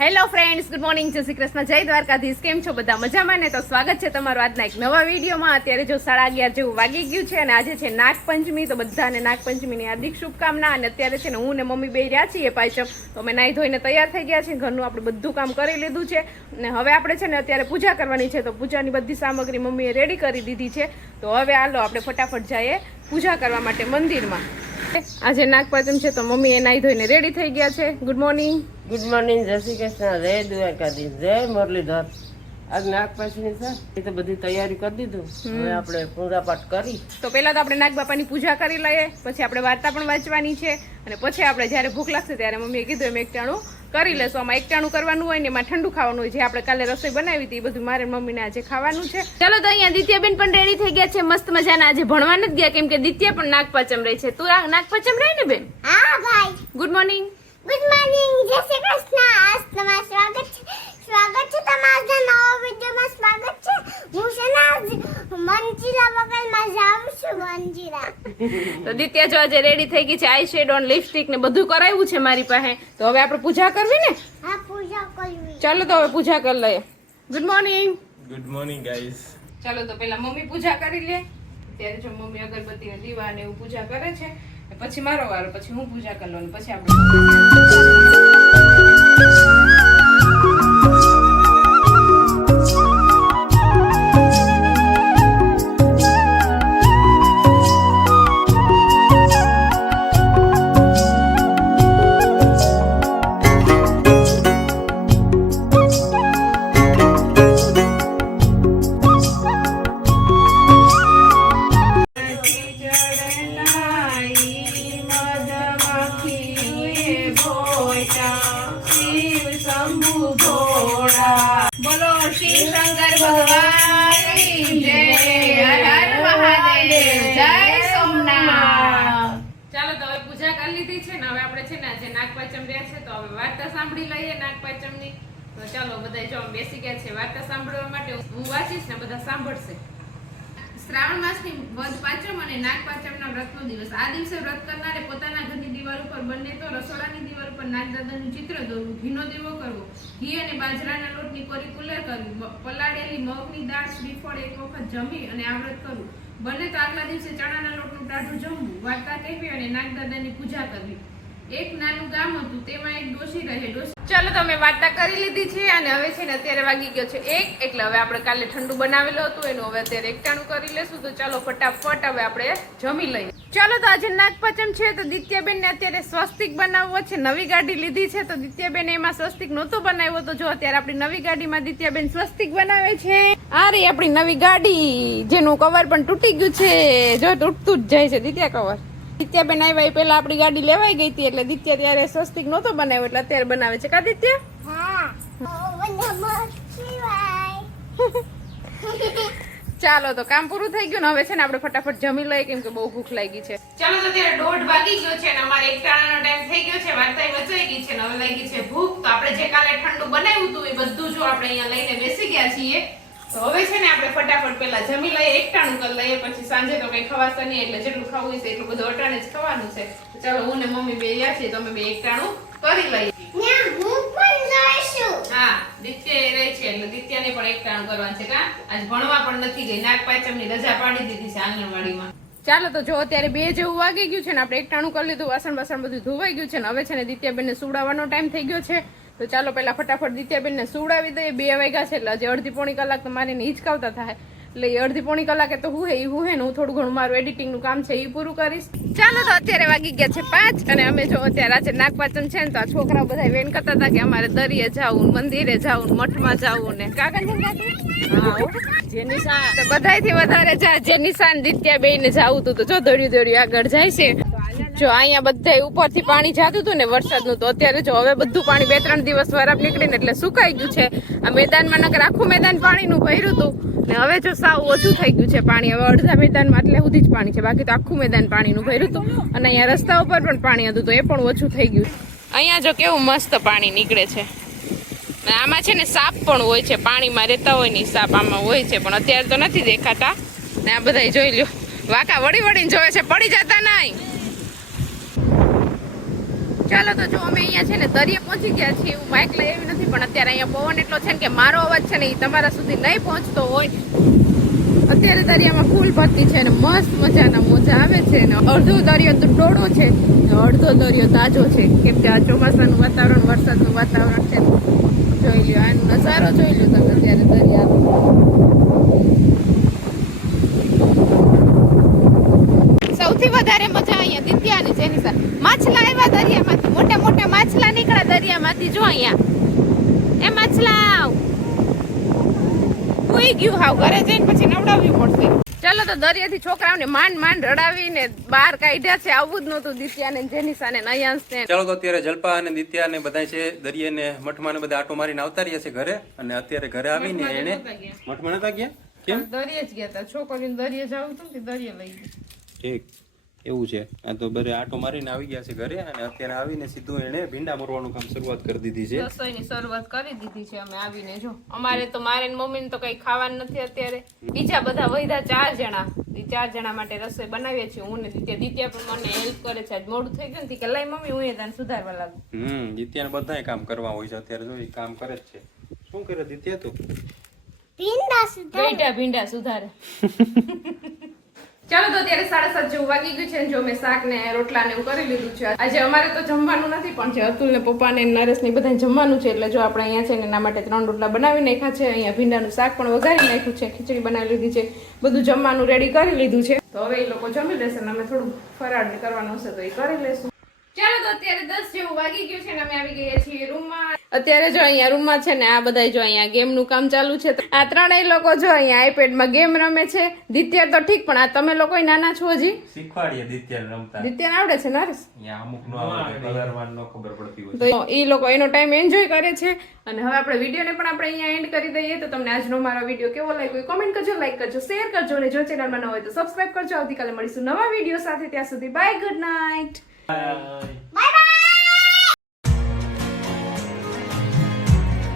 Hello friends, good morning, જય શ્રી કૃષ્ણ, જય દ્વારકાધીશ. કેમ છો બધા? મજામાં ને? તો સ્વાગત છે તમારું આજના એક નવા વિડીયોમાં. અત્યારે જો 11:30 જેવું વાગી ગયું છે અને આજે છે નાગપંચમી. તો બધાને નાગપંચમીની હાર્દિક શુભકામના. અને અત્યારે છે ને હું ને મમ્મી બે રહ્યા છીએ પાછળ. તો અમે નાહી ધોઈને તૈયાર થઈ ગયા છીએ. ઘરનું આપણે બધું કામ કરી લીધું છે અને હવે આપણે છે ને અત્યારે પૂજા કરવાની છે. તો પૂજાની બધી સામગ્રી મમ્મીએ રેડી કરી દીધી છે. તો હવે હાલો આપણે ફટાફટ જઈએ પૂજા કરવા માટે મંદિરમાં. આજે નાગપંચમ છે તો મમ્મી એ નાહી ધોઈને રેડી થઈ ગયા છે. Good morning. ગુડ મોર્નિંગ, જય શ્રી કૃષ્ણ, જય દ્વારકાધીશ, જય મુરલીધર. આજ નાગપંચમી છે એ તો બધી તૈયારી કરી દીધું. હવે આપણે પૂજા પાઠ કરી. તો પહેલા તો આપણે નાગબાપાની પૂજા કરી લઈએ, પછી આપણે વાર્તા પણ વાંચવાની છે અને પછી આપણે જ્યારે ભૂખ લાગશે ત્યારે મમ્મીએ કીધું એમ એકટાણું કરી લેશું. આમાં એકટાણું કરવાનું હોય ને એમાં ઠંડુ ખાવાનું હોય. જે આપણે કાલે રસોઈ બનાવી હતી એ બધું મારે મમ્મીને આજે ખાવાનું છે. ચાલો તો અહીંયા દિત્યાબેન પણ રેડી થઈ ગયા છે મસ્ત મજાના. આજે ભણવા નથી ગયા કેમ કે દિત્યા પણ નાગપંચમ રહી છે. તું નાગપંચમ રહી ને બેન? હા ભાઈ. Good morning. ગુડ મોર્નિંગ, જય શ્રી કૃષ્ણ. આજ તમારું સ્વાગત છે તમારા નવા વિડીયોમાં. સ્વાગત છે. હું છે ને આજ મંજીરા વગરમાં જાઉં છું. મંજીરા તો દિત્યા જો આજે રેડી થઈ ગઈ છે. આઈ શેડો અને લિપસ્ટિક ને બધું કરાવ્યું છે મારી પાસે. તો હવે આપણે પૂજા કરવી ને? હા, પૂજા કરવી. ચાલો તો હવે પૂજા કરી લઈએ. Good morning. Good morning guys. ચાલો તો પેલા મમ્મી પૂજા કરી લે. ત્યારે જો મમ્મી અગરબત્તી ને દીવા ને એવું પૂજા કરે છે પછી મારો વારો, પછી હું પૂજા કરી લઉં પછી આપણે બોલો શિવ શંકર ભગવાન જય. હર હર મહાદેવ, જય સોમનાથ. ચાલો તો હવે પૂજા કરી લીધી છે ને હવે આપણે છે ને આજે નાગપંચમ રહ્યા છે તો હવે વાર્તા સાંભળી લઈએ નાગપંચમની. તો ચાલો બધા જો બેસી ગયા છે વાર્તા સાંભળવા માટે. હું વાંચીશ ને બધા સાંભળશે. શ્રાવણ માસની વદ પાંચમ અને નાગપાંચમના વ્રતનો દિવસ. આ દિવસે વ્રત કરનારે પોતાના ઘરની દિવાલ ઉપર બંને તો રસોડાની દિવાલ પર નાગદાદાનું ચિત્ર દોરવું, ઘીનો દીવો કરવો, ઘી અને બાજરાના લોટની કોરી કુલર કરવી, પલાળેલી મગની દાળ શ્રીફળ એક વખત જમી અને આ વ્રત કરવું. બંને તો આગલા દિવસે ચણાના લોટનું ટાઢું જમવું, વાર્તા કહેવી અને નાગદાદાની પૂજા કરવી. એક નાનું ગામ હતું, તેમાં એક ડોશી રહે. ચાલો તમે વાર્તા કરી લીધી છે અને હવે છે ને અત્યારે વાગી ગયો છે 1, એટલે હવે આપણે કાલે ઠંડુ બનાવેલું હતું એનું હવે અત્યારે એકટાણું કરી લેશું. તો ચાલો ફટાફટ હવે આપણે જમી લઈએ. ચાલો તો આજે નાગપંચમ છે તો દિત્યાબેન ને અત્યારે સ્વસ્તિક બનાવવો છે. નવી ગાડી લીધી છે તો દિત્યાબેન એમાં સ્વસ્તિક નહોતો બનાવ્યો તો જો અત્યારે આપણી નવી ગાડીમાં દિત્યાબેન સ્વસ્તિક બનાવે છે. આ રહી આપણી નવી ગાડી જેનું કવર પણ તૂટી ગયું છે. જો તૂટતું જ જાય છે દિત્યા કવર. દિત્યાબેન આવ્યા એ પેલા આપણી ગાડી લેવાઈ ગઈ હતી એટલે દિત્યા ત્યારે સ્વસ્તિક નહોતો બનાવ્યો એટલે અત્યારે બનાવે છે. કા દિત્યા? હા. ઓ નમઃ શિવાય. ચાલો તો કામ પૂરું થઈ ગયું ને હવે છે ને આપણે ફટાફટ જમી લઈએ કેમ કે બહુ ભૂખ લાગી છે. ચાલો તો અત્યારે 1:30 વાગી ગયો છે અને અમારે એકટાણાનો ટાઈમ થઈ ગયો છે. વાર્તાય વચાઈ ગઈ છે ને હવે લાગી છે ભૂખ. તો આપણે જે કાલે ઠંડુ બનાવ્યું હતું એ બધું જો આપણે અહીંયા લઈને બેસી ગયા છીએ. તો હવે છે ને આપણે ફટાફટ પેલા જમી લઈએ, એકટાણું કરી લઈએ, પછી સાંજે તો કઈ ખવાશે નહીં એટલે જેટલું ખાવું છે એટલું બધું અટાણે જ ખાવાનું છે. તો ચાલો હું ને મમ્મી બે રહ્યા છીએ તો અમે બે એકટાણું કરી લઈએ. ના, હું પણ જઈશું. હા, દિત્યા રહે છે એટલે દિત્યાને પણ એકટાણું કરવાનું છે. કા આજ ભણવા પણ નથી ગઈ, નાગપાંચમની રજા પાડી દીધી છે આંગણવાડીમાં. ચાલો તો જો અત્યારે 2 જેવું વાગી ગયું છે ને આપણે એકટાણું કરી લીધું, વાસણ બધું ધોવાઈ ગયું છે ને હવે છે ને દિત્યાબેનને સુવડાવવાનો ટાઈમ થઈ ગયો છે. તો ચાલો પહેલા ફટાફટ દિત્યાબેનને સુવડાવી દઈએ. 2 વાગ્યા છે એટલે હજી અડધી પોણી કલાક તો મારે હિંચકાવતા થાય એટલે અડધી પોણી કલાકે તો હું હે ને હું થોડું ઘણું મારું એડિટિંગનું કામ છે એ પૂરું કરીશ. ચાલો તો અત્યારે વાગી ગયા છે 5 અને અમે જો અત્યારે આજે નાગપાંચમ છે ને તો આ છોકરાઓ બધા વેન કરતા હતા કે અમારે દરિયે જાવું, મંદિરે જાવું, મઠમાં જાવું ને બધાથી વધારે જેનિશાન દિત્યાબેન જાવું હતું તો જો દોડ્યું આગળ જાય છે. જો અહીંયા બધા ઉપરથી પાણી જાતું હતું ને વરસાદનું તો અત્યારે જો હવે બધું પાણી 2-3 દિવસ વરાપ નીકળીને એટલે સુકાઈ ગયું છે. આ મેદાનમાં નકર આખું મેદાન પાણીનું ભર્યું હતું ને હવે જો સાવ ઓછું થઈ ગયું છે પાણી. હવે અડધા મેદાનમાં એટલે સુધી જ પાણી છે, બાકી તો આખું મેદાન પાણીનું ભર્યું હતું અને અહીંયા રસ્તા ઉપર પણ પાણી હતું તો એ પણ ઓછું થઈ ગયું. અહીંયા જો કેવું મસ્ત પાણી નીકળે છે. આમાં છે ને સાપ પણ હોય છે, પાણીમાં રહેતા હોય ને સાપ આમાં હોય છે પણ અત્યારે તો નથી દેખાતા. ને આ બધા જોઈ લ્યો વાંકા વળીને જોવે છે, પડી જતા નહીં. ચાલો તો જો અમે અહીંયા છે ને દરિયે પહોંચી ગયા છીએ. હું માઇક લઈ આવી નથી પણ અત્યારે અહીંયા પવન એટલો છે ને કે મારો અવાજ છે ને એ તમારા સુધી નહીં પહોંચતો હોય. અત્યારે દરિયામાં ફૂલ ભરતી છે ને મસ્ત મજાના મોજા આવે છે ને અડધો દરિયો તો ડોળો છે ને અડધો દરિયો તાજો છે કેમ કે આ ચોમાસાનું વાતાવરણ વરસાદનું વાતાવરણ છે. જોઈ લ્યો આનો નજારો જોઈ લ્યો તમે અત્યારે દરિયાનો. સૌથી વધારે મજા અહીંયા દિત્યા અને જેનિસા. માછલા આવ્યા દરિયામાંથી, મોટા મોટા માછલા નીકળ્યા દરિયામાંથી. જો અહીંયા એ માછલા ઉઈ ગયું હાવ. ઘરે જઈને પછી નવડાવવું પડશે. ચાલો તો દરિયાથી છોકરાઓને માંડ રડાવીને બહાર કાઢ્યા છે. આવું જ નહોતું દિત્યા ને જેનિસા ને નયંસ ને. ચાલો તો અત્યારે જલ્પા અને દિત્યા ને બધા છે દરિયે ને મઠમાં ને બધા આટો મારીને આવતા રહ્યા છે ઘરે. અને અત્યારે ઘરે આવીને એને મઠમાં નતા ગયા. કેમ? દરિયે જ ગયા હતા. છોકરીને દરિયે જવું હતું ને દરિયે લઈ ગયા. ઠીક એવું છે. આ તો બરે આટો મારીને આવી ગયા છે ઘરે. અને અત્યારે આવીને સીધું એને ભીંડા મોરવાનું કામ શરૂઆત કરી દીધી છે. રસોઈની શરૂઆત કરી દીધી છે અમે આવીને. જો અમારે તો મારે ને મમ્મી ને તો કઈ ખાવાનું નથી અત્યારે. બીજા બધા વૈધા 4 જણા. એ 4 જણા માટે રસોઈ બનાવીએ છીએ. હું ને દિત્યા પણ મને હેલ્પ કરે છે. આજ મોડું થઈ ગયું ને કે લઈ મમ્મી હું તને સુધારવા લાગુ. દિત્યાને બધાય કામ કરવા હોય છે અત્યારે. જો એ કામ કરે જ છે. શું કરે દિત્યા તું? ભીંડા સુધારે. ચાલો તો અત્યારે 7:30 જેવું વાગી ગયું છે. જો મેં શાક ને રોટલા ને એવું કરી લીધું છે. આજે અમારે તો જમવાનું નથી પણ જે અતુલ ને પપ્પા ને નરેશ ને બધા જમવાનું છે. એટલે જો આપણે અહીંયા છે ને એના માટે 3 રોટલા બનાવી નાખ્યા છે. અહીંયા ભીંડાનું શાક પણ વઘારી નાખ્યું છે. ખીચડી બનાવી લીધી છે. બધું જમવાનું રેડી કરી લીધું છે. તો હવે એ લોકો જમી લેશે અને અમે થોડું ફરાળ કરવાનું હશે તો એ કરી લેશું. ચાલો તો અત્યારે 10 જેવું વાગી ગયું છે ને અમે આવી ગયા છીએ રૂમમાં. અત્યારે જો અહીંયા રૂમમાં છે ને આ બધા જો અહીંયા ગેમનું કામ ચાલુ છે. આ ત્રણેય લોકો જો અહીંયા આઈપેડમાં ગેમ રમે છે. દિત્યા તો ઠીક પણ આ તમે લોકો નાના છો હજી. શીખવાડીએ દિત્યાને રમતા. દિત્યાને આવડે છે નરેશ? અહીંયા અમુક નો આવડે, કલરમાં નો ખબર પડતી હોય. તો એ લોકો એનો ટાઈમ એન્જોય કરે છે. અને હવે આપણે વિડીયોને પણ આપણે અહીંયા એન્ડ કરી દઈએ. તો તમને આજનો મારો વિડીયો કેવો લાગ્યો કોમેન્ટ કરજો, લાઈક કરજો, શેર કરજો અને જો ચેનલમાં ન હોય તો સબસ્ક્રાઇબ કરજો. આવતીકાલે મળીશું નવા વિડીયો સાથે. ત્યાં સુધી બાય, ગુડ નાઇટ. Bye.